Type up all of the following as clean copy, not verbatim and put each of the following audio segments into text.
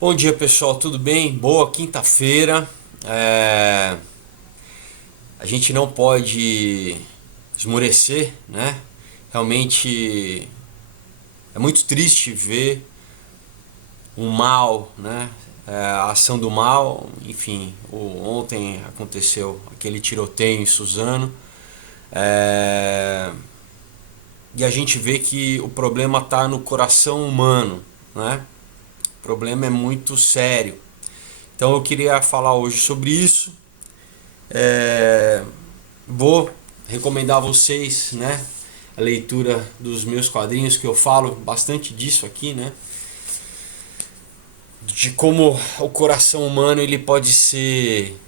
Bom dia pessoal, tudo bem? Boa quinta-feira. A gente não pode esmorecer, né? Realmente é muito triste ver o mal, né? A ação do mal. Enfim, ontem aconteceu aquele tiroteio em Suzano. É, e a gente vê que o problema está no coração humano, né? O problema é muito sério. Então eu queria falar hoje sobre isso. É, Vou recomendar a vocês, né, a leitura dos meus quadrinhos, que eu falo bastante disso aqui, né, de como o coração humano ele pode ser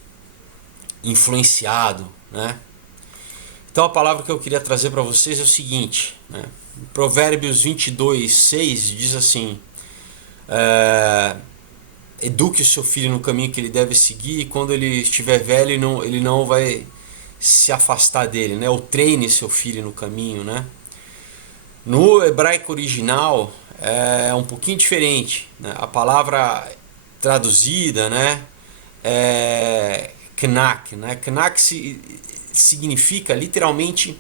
influenciado, né. Então a palavra que eu queria trazer para vocês é o seguinte, né, Provérbios 22:6 diz assim: é, eduque o seu filho no caminho que ele deve seguir, e quando ele estiver velho ele não vai se afastar dele, né? Ou treine seu filho no caminho, né? No hebraico original é um pouquinho diferente, né? A palavra traduzida, né, é knak, né? Significa literalmente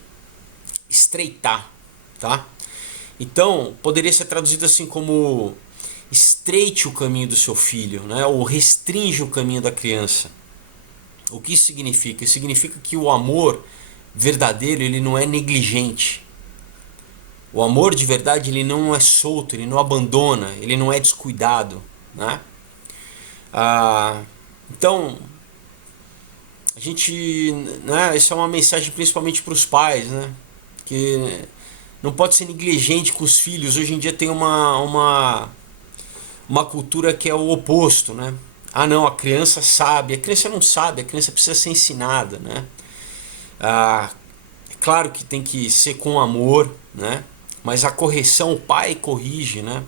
estreitar, tá? Então poderia ser traduzido assim como estreite o caminho do seu filho, né? Ou restringe o caminho da criança. O que isso significa? Isso significa que o amor verdadeiro ele não é negligente. O amor de verdade ele não é solto, ele não abandona, ele não é descuidado, né? Então a gente, né? Isso é uma mensagem principalmente para os pais, né? Que não pode ser negligente com os filhos. Hoje em dia tem uma cultura que é o oposto, né? Ah, não, a criança sabe. A criança não sabe, a criança precisa ser ensinada, né? Ah, é claro que tem que ser com amor, né? Mas a correção, o pai corrige, né?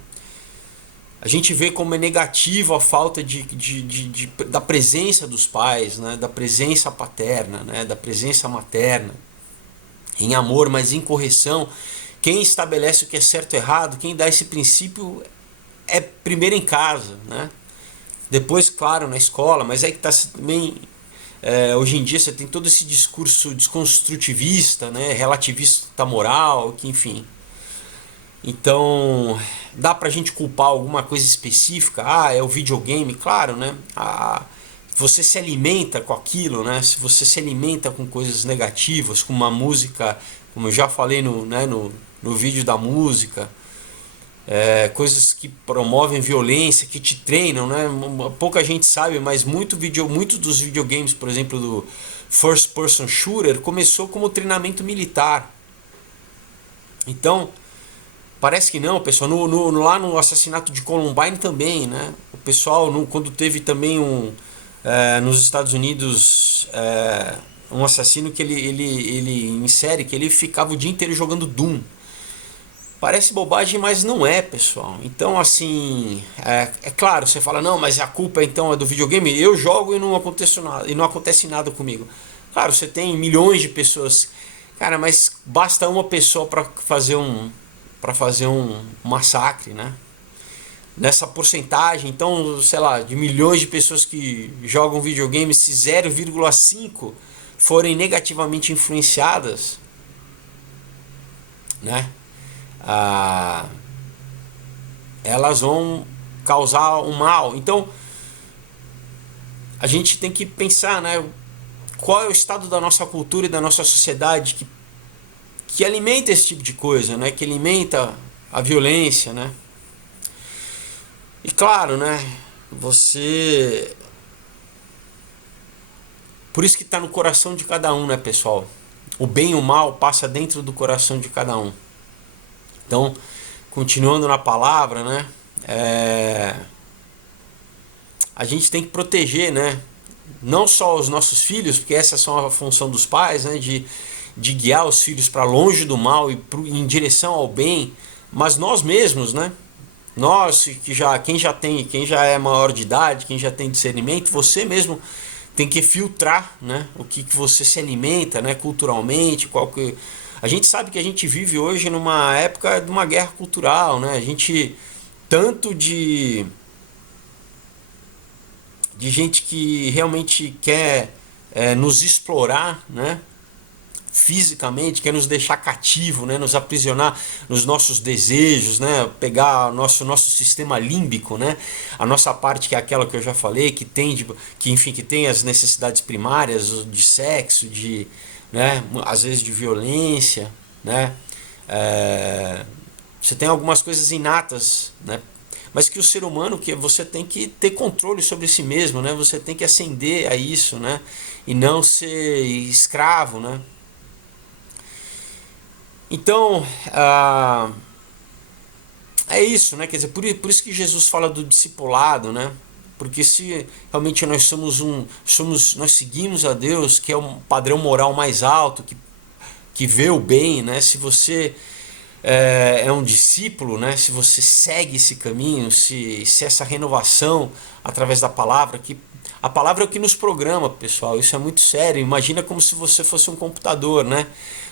A gente vê como é negativo a falta da presença dos pais, né? Da presença paterna, né? Da presença materna. Em amor, mas em correção. Quem estabelece o que é certo e errado, quem dá esse princípio é primeiro em casa, né? Depois, claro, na escola, mas é que está também. Hoje em dia você tem todo esse discurso desconstrutivista, né, relativista moral, que enfim. Então, dá pra gente culpar alguma coisa específica? Ah, é o videogame, claro, né? Você se alimenta com aquilo, né? Se você se alimenta com coisas negativas, com uma música, como eu já falei no vídeo da música, coisas que promovem violência, que te treinam, né? Pouca gente sabe, mas muitos dos videogames, por exemplo, do First Person Shooter, começou como treinamento militar. Então, parece que não, pessoal. Lá no assassinato de Columbine também, né? O pessoal, quando teve também nos Estados Unidos um assassino que ele em série, que ele ficava o dia inteiro jogando Doom. Parece bobagem, mas não é, pessoal. Então, assim, é claro, você fala, não, mas a culpa então é do videogame. Eu jogo e não acontece nada comigo. Claro, você tem milhões de pessoas, cara, mas basta uma pessoa para fazer um massacre, né? Nessa porcentagem, então, sei lá, de milhões de pessoas que jogam videogame, se 0,5 forem negativamente influenciadas, né? Ah, elas vão causar um mal. Então a gente tem que pensar, né? Qual é o estado da nossa cultura e da nossa sociedade que alimenta esse tipo de coisa, né? Que alimenta a violência, né? E claro, né? Você, por isso que está no coração de cada um, né, pessoal? O bem e o mal passa dentro do coração de cada um. Então, continuando na palavra, né? A gente tem que proteger, né? Não só os nossos filhos, porque essa é só a função dos pais, né? De guiar os filhos para longe do mal e em direção ao bem, mas nós mesmos, né? Nós quem já é maior de idade, quem já tem discernimento, você mesmo tem que filtrar, né? O que você se alimenta, né? Culturalmente, a gente sabe que a gente vive hoje numa época de uma guerra cultural, né? A gente tanto de gente que realmente quer nos explorar, né? Fisicamente, quer nos deixar cativo, né? Nos aprisionar nos nossos desejos, né? Pegar nosso sistema límbico, né? A nossa parte, que é aquela que eu já falei, que tem que tem as necessidades primárias de sexo, de, né? Às vezes de violência, né? Você tem algumas coisas inatas, né? Mas que o ser humano, que você tem que ter controle sobre si mesmo, né? Você tem que ascender a isso, né? E não ser escravo, né? Então, é isso, né? Quer dizer, por isso que Jesus fala do discipulado, né? Porque se realmente nós seguimos a Deus, que é um padrão moral mais alto, que vê o bem, né? Se você é um discípulo, né? Se você segue esse caminho, se essa renovação através da palavra, que a palavra é o que nos programa, pessoal, isso é muito sério. Imagina como se você fosse um computador, né?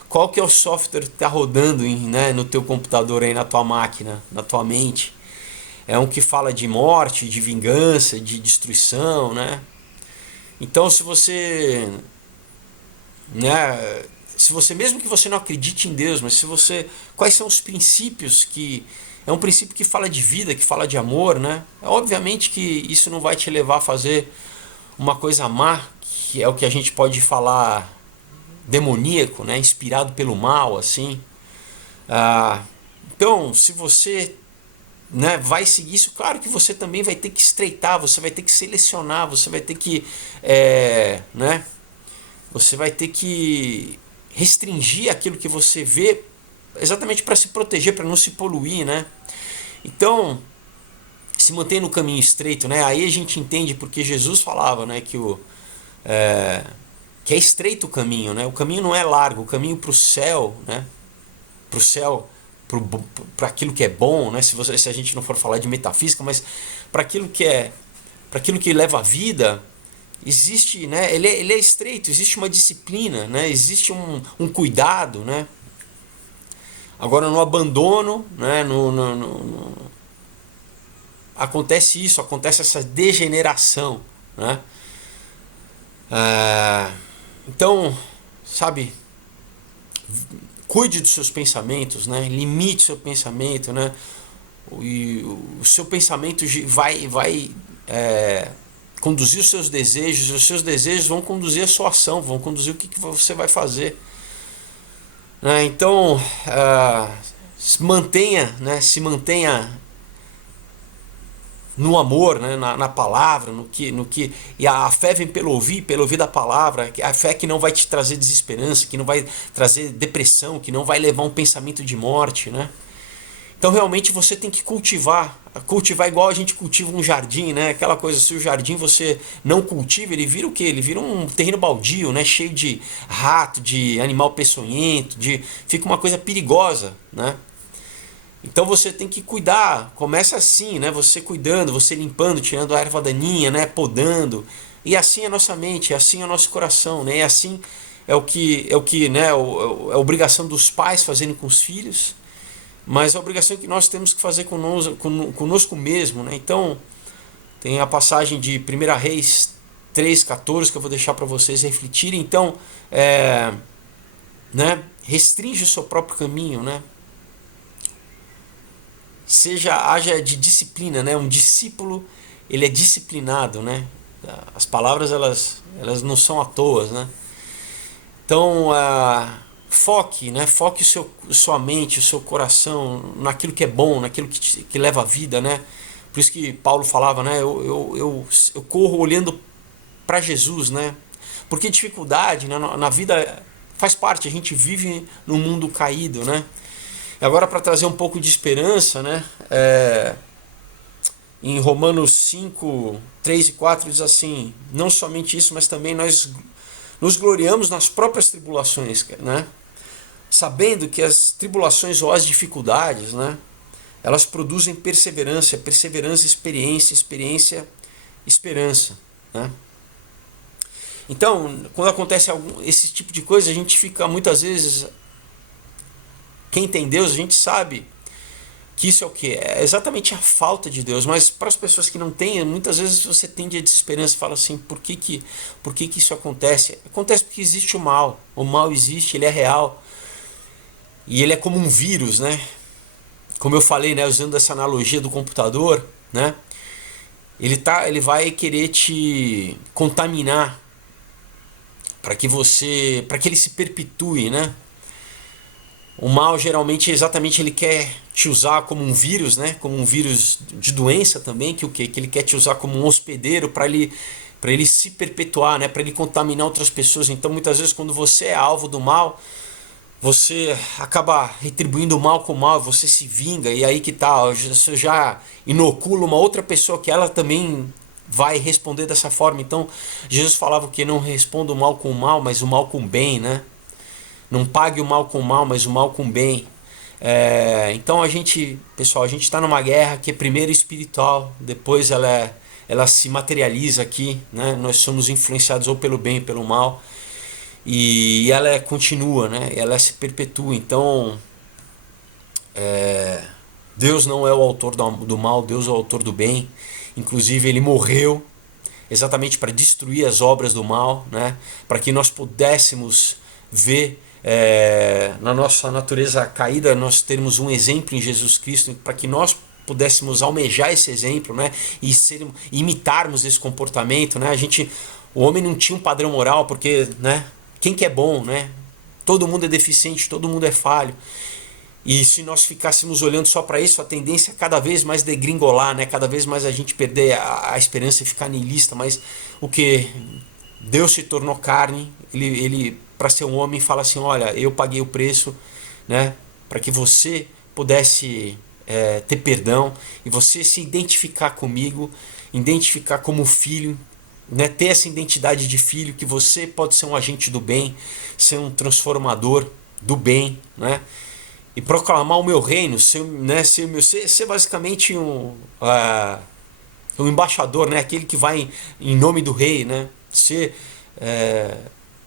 Qual que é o software que está rodando né, no teu computador aí, na tua máquina, na tua mente? É um que fala de morte, de vingança, de destruição, né? Então, se você, né, se você mesmo que você não acredite em Deus, mas se você, quais são os princípios que é um princípio que fala de vida, que fala de amor, né? Obviamente que isso não vai te levar a fazer uma coisa má, que é o que a gente pode falar demoníaco, né? Inspirado pelo mal, assim. Então, se você, né, vai seguir isso, claro que você também vai ter que estreitar, você vai ter que selecionar, você vai ter que, né? Você vai ter que restringir aquilo que você vê, exatamente para se proteger, para não se poluir, né? Então, se mantém no caminho estreito, né? Aí a gente entende porque Jesus falava, né, que é estreito o caminho, né? O caminho não é largo, o caminho para o céu, né? Para o céu, para aquilo que é bom, né? Se a gente não for falar de metafísica, mas para aquilo que leva a vida, existe, né? Ele é estreito, existe uma disciplina, né? Existe um cuidado, né? Agora no abandono, né? Acontece isso, acontece essa degeneração, né? Então, sabe, cuide dos seus pensamentos, né? Limite seu pensamento, né? E o seu pensamento vai conduzir os seus desejos vão conduzir a sua ação, vão conduzir o que você vai fazer, né? Então, se mantenha no amor, né? na palavra, e a fé vem pelo ouvir da palavra, a fé que não vai te trazer desesperança, que não vai trazer depressão, que não vai levar um pensamento de morte, né? Então realmente você tem que cultivar igual a gente cultiva um jardim, né? Aquela coisa, se o jardim você não cultiva, ele vira o quê? Ele vira um terreno baldio, né? Cheio de rato, de animal peçonhento, fica uma coisa perigosa, né? Então você tem que cuidar, começa assim, né? Você cuidando, você limpando, tirando a erva daninha, né? Podando. E assim é a nossa mente, assim é o nosso coração, né? E assim é o que, né? É a obrigação dos pais fazerem com os filhos, mas a obrigação que nós temos que fazer conosco mesmo, né? Então tem a passagem de 1 Reis 3,14 que eu vou deixar para vocês refletirem. Então, né? Restringe o seu próprio caminho, né? Haja de disciplina, né? Um discípulo, ele é disciplinado, né? As palavras elas não são à toa, né? Então, foque, né? Foque sua mente, o seu coração naquilo que é bom, naquilo que leva a vida, né? Por isso que Paulo falava, né? Eu corro olhando para Jesus, né? Porque dificuldade, né? Na vida faz parte, a gente vive num mundo caído, né? E agora, para trazer um pouco de esperança, né? Em Romanos 5, 3 e 4 diz assim: não somente isso, mas também nós nos gloriamos nas próprias tribulações, né? Sabendo que as tribulações ou as dificuldades, né? Elas produzem perseverança, experiência, esperança, né? Então, quando acontece esse tipo de coisa, a gente fica muitas vezes, quem tem Deus, a gente sabe que isso é o que? É exatamente a falta de Deus. Mas para as pessoas que não têm, muitas vezes você tende a desesperança e fala assim, por que isso acontece? Acontece porque existe o mal existe, ele é real, e ele é como um vírus, né? Como eu falei, né, usando essa analogia do computador, né? Ele vai querer te contaminar para que ele se perpetue, né? O mal geralmente exatamente ele quer te usar como um vírus, né? Como um vírus de doença também, que o quê? Que ele quer te usar como um hospedeiro para ele se perpetuar, né? Para ele contaminar outras pessoas. Então, muitas vezes quando você é alvo do mal, você acaba retribuindo o mal com o mal, você se vinga, e aí que tá, você já inocula uma outra pessoa que ela também vai responder dessa forma. Então, Jesus falava que não responda o mal com o mal, mas o mal com o bem, né? Não pague o mal com o mal, mas o mal com o bem. Então pessoal, a gente está numa guerra que é primeiro espiritual, depois ela se materializa aqui, né? Nós somos influenciados ou pelo bem ou pelo mal, e ela continua, né? Ela se perpetua. Então, Deus não é o autor do mal, Deus é o autor do bem. Inclusive ele morreu exatamente para destruir as obras do mal, né? Para que nós pudéssemos ver na nossa natureza caída, nós termos um exemplo em Jesus Cristo, para que nós pudéssemos almejar esse exemplo, né? E imitarmos esse comportamento, né? O homem não tinha um padrão moral, porque, né? Quem que é bom, né? Todo mundo é deficiente, todo mundo é falho. E se nós ficássemos olhando só para isso, a tendência é cada vez mais degringolar, né? Cada vez mais a gente perder a esperança e ficar niilista. Mas o que Deus se tornou carne, ele para ser um homem fala assim, olha, eu paguei o preço, né? Para que você pudesse ter perdão e você se identificar comigo, identificar como filho, né? Ter essa identidade de filho, que você pode ser um agente do bem, ser um transformador do bem, né? E proclamar o meu reino, ser basicamente um embaixador, né? Aquele que vai em nome do rei, né?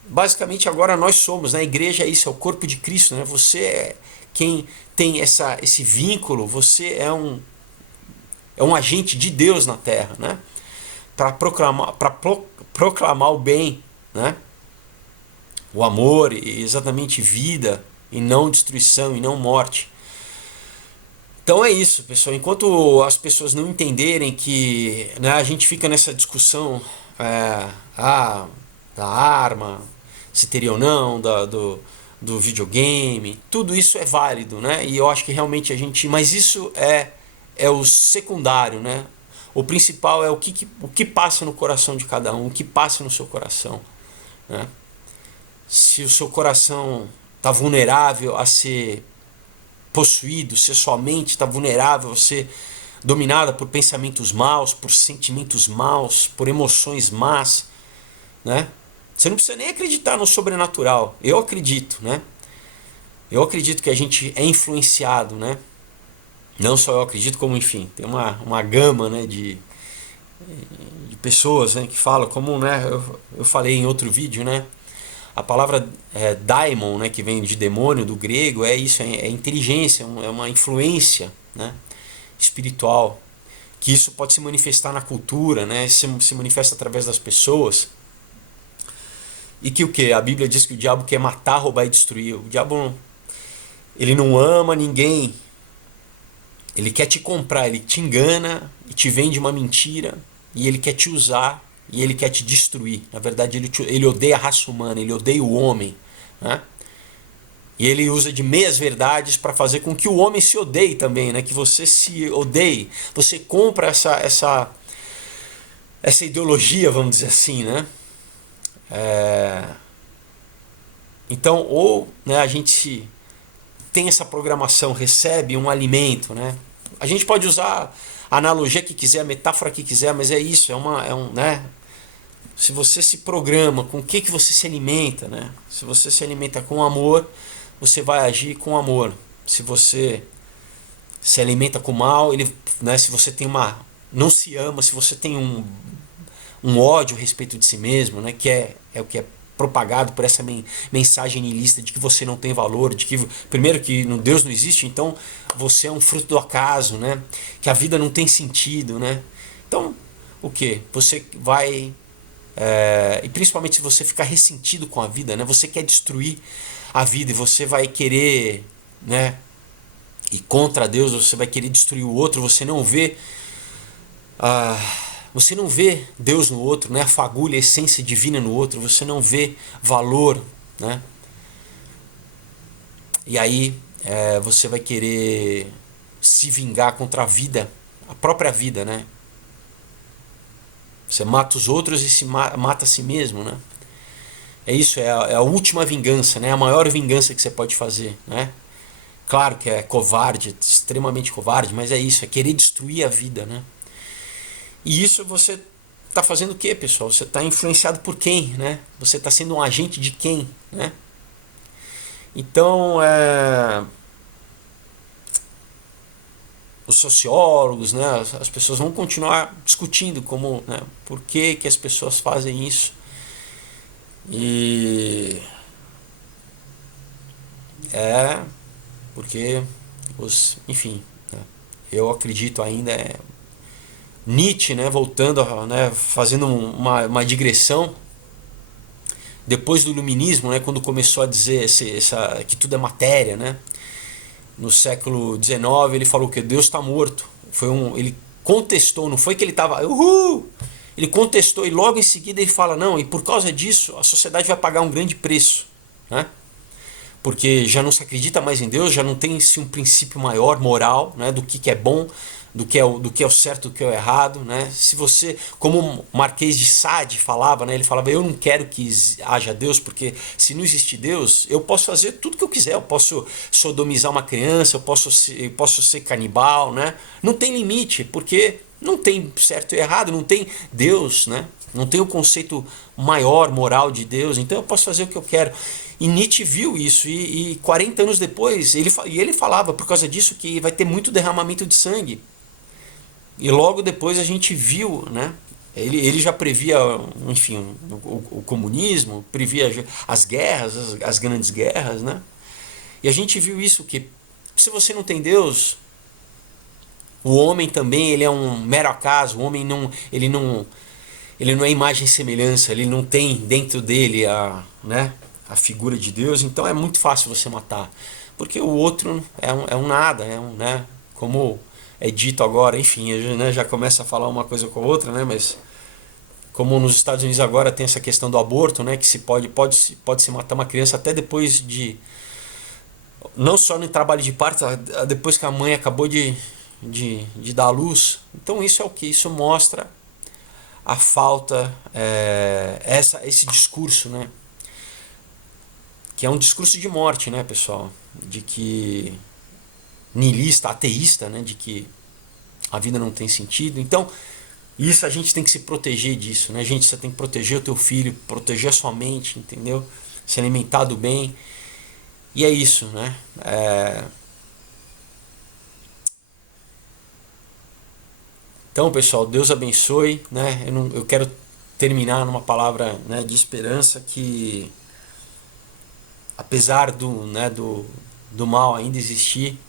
Basicamente agora nós somos, né? A igreja é isso, é o corpo de Cristo, né? Você é quem tem esse vínculo, você é um agente de Deus na terra, né? Para proclamar o bem, né? O amor e exatamente vida, e não destruição, e não morte. Então é isso, pessoal. Enquanto as pessoas não entenderem que, né, a gente fica nessa discussão da arma, se teria ou não, do videogame, tudo isso é válido, né? E eu acho que realmente mas isso é o secundário, né? O principal é o que passa no coração de cada um, o que passa no seu coração, né? Se o seu coração está vulnerável a ser possuído, se a sua mente está vulnerável a ser dominada por pensamentos maus, por sentimentos maus, por emoções más, né? Você não precisa nem acreditar no sobrenatural. Eu acredito, né? Eu acredito que a gente é influenciado, né? Não só eu acredito, como, enfim, tem uma gama, né, de pessoas, né, que falam, como, né, eu falei em outro vídeo, né? A palavra daimon, né, que vem de demônio, do grego, é isso, é inteligência, é uma influência, né, espiritual, que isso pode se manifestar na cultura, né, se manifesta através das pessoas. E que o que? A Bíblia diz que o diabo quer matar, roubar e destruir. O diabo, ele não ama ninguém, ele quer te comprar, ele te engana e te vende uma mentira, e ele quer te usar, e ele quer te destruir. Na verdade, ele odeia a raça humana, ele odeia o homem, né? E ele usa de meias verdades para fazer com que o homem se odeie também, né? Que você se odeie. Você compra essa ideologia, vamos dizer assim, né? Então, ou, né, a gente tem essa programação, recebe um alimento, né? A gente pode usar a analogia que quiser, a metáfora que quiser, mas é isso, né? Se você se programa, com o que você se alimenta, né? Se você se alimenta com amor, você vai agir com amor. Se você se alimenta com mal, né? Se você não se ama, se você tem um ódio a respeito de si mesmo, né? Que é o que é propagado por essa mensagem niilista de que você não tem valor, de que primeiro que Deus não existe, então você é um fruto do acaso, né? Que a vida não tem sentido, né? Então, o que? Você vai e principalmente se você ficar ressentido com a vida, né? Você quer destruir a vida e você vai querer, né? E contra Deus você vai querer destruir o outro. Ah, você não vê Deus no outro, né? A fagulha, a essência divina no outro. Você não vê valor, né? E aí você vai querer se vingar contra a vida, a própria vida, né? Você mata os outros e mata a si mesmo, né? É isso, é a última vingança, né? A maior vingança que você pode fazer, né? Claro que é covarde, extremamente covarde, mas é isso, é querer destruir a vida, né? E isso você está fazendo o quê, pessoal? Você está influenciado por quem, né? Você está sendo um agente de quem, né? Então, os sociólogos, né? As pessoas vão continuar discutindo como, né? Por que as pessoas fazem isso. E porque enfim, né? Eu acredito ainda Nietzsche, né, voltando, né, fazendo uma digressão depois do iluminismo, né, quando começou a dizer que tudo é matéria, né, no século XIX ele falou que Deus está morto. Ele contestou, não foi que ele estava ele contestou e logo em seguida ele fala não, e por causa disso a sociedade vai pagar um grande preço, né? Porque já não se acredita mais em Deus, já não tem-se um princípio maior, moral, né, do que é bom, do que é o certo, do que é o errado, né? Se você, como o Marquês de Sade falava, né, ele falava, eu não quero que haja Deus, porque se não existir Deus, eu posso fazer tudo que eu quiser, eu posso sodomizar uma criança, eu posso ser canibal, né? Não tem limite, porque não tem certo e errado, não tem Deus, né? Não tem o conceito maior, moral de Deus, então eu posso fazer o que eu quero. E Nietzsche viu isso, e 40 anos depois, ele falava por causa disso que vai ter muito derramamento de sangue. E logo depois a gente viu, né? Ele já previa, enfim, o comunismo, previa as guerras, as grandes guerras, né? E a gente viu isso, que se você não tem Deus, o homem também ele é um mero acaso, o homem ele não é imagem e semelhança, ele não tem dentro dele a figura de Deus, então é muito fácil você matar, porque o outro é um nada, né, como é dito agora, enfim, né, já começa a falar uma coisa com a outra, né, mas como nos Estados Unidos agora tem essa questão do aborto, né, que pode se matar uma criança até depois não só no trabalho de parto, depois que a mãe acabou de dar à luz. Então isso é o que? Isso mostra a falta, esse discurso, né? Que é um discurso de morte, né, pessoal? De que niilista, ateísta, né? De que a vida não tem sentido. Então, isso a gente tem que se proteger disso, né? Você tem que proteger o teu filho, proteger a sua mente, entendeu? Se alimentar do bem. E é isso, né? Então, pessoal, Deus abençoe, né? Eu quero terminar numa palavra, né, de esperança, que apesar do mal ainda existir,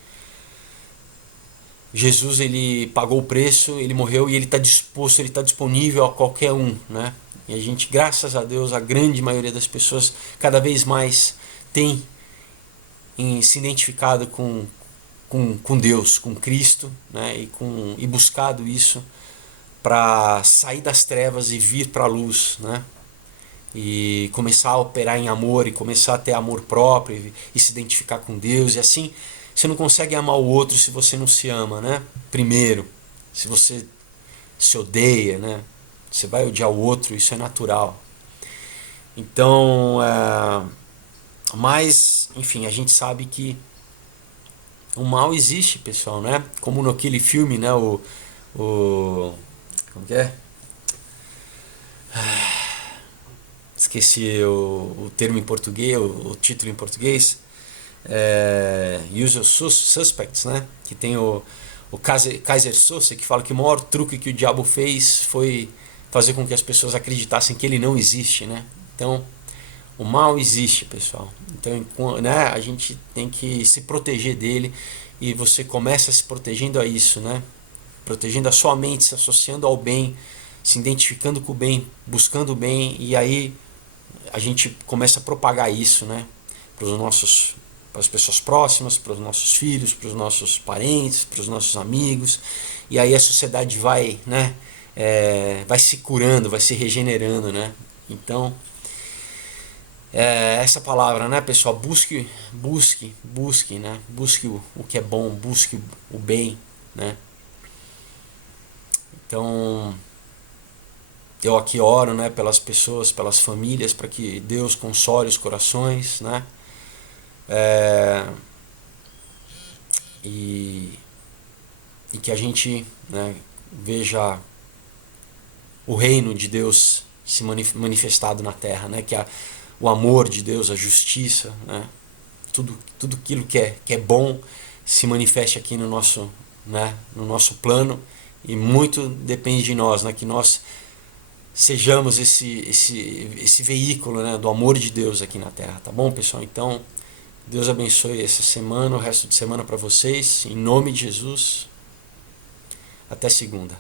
Jesus ele pagou o preço, ele morreu e ele está disposto, ele está disponível a qualquer um, né? E a gente, graças a Deus, a grande maioria das pessoas cada vez mais tem se identificado com Deus, com Cristo, né? E buscado isso para sair das trevas e vir para a luz, né? E começar a operar em amor e começar a ter amor próprio e se identificar com Deus. E assim você não consegue amar o outro se você não se ama, né? Primeiro, se você se odeia, né? Você vai odiar o outro, isso é natural. Então, mas, enfim, a gente sabe que o mal existe, pessoal, né? Como naquele filme, né? Como que é? Esqueci o termo em português, o título em português. Usual Suspects, né? Que tem o Kaiser Soze, que fala que o maior truque que o diabo fez foi fazer com que as pessoas acreditassem que ele não existe, né? Então, O mal existe, pessoal. Então, né, a gente tem que se proteger dele, e você começa se protegendo a isso, né? Protegendo a sua mente, se associando ao bem, se identificando com o bem, buscando o bem, e aí a gente começa a propagar isso, né? Para as pessoas próximas, para os nossos filhos, para os nossos parentes, para os nossos amigos, e aí a sociedade vai, né? Vai se curando, vai se regenerando, né? Então, essa palavra, né, pessoal? Busque, né? Busque o que é bom, busque o bem, né? Então, eu aqui oro, né, pelas pessoas, pelas famílias, para que Deus console os corações, né? É, e, e que a gente, né, veja o reino de Deus se manifestado na terra, né? Que o amor de Deus, a justiça, né? Tudo aquilo que é bom se manifeste aqui no nosso, né, no nosso plano, e muito depende de nós, né? Que nós sejamos esse veículo, né, do amor de Deus aqui na terra, tá bom, pessoal? Então, Deus abençoe essa semana, o resto de semana para vocês, em nome de Jesus. Até segunda.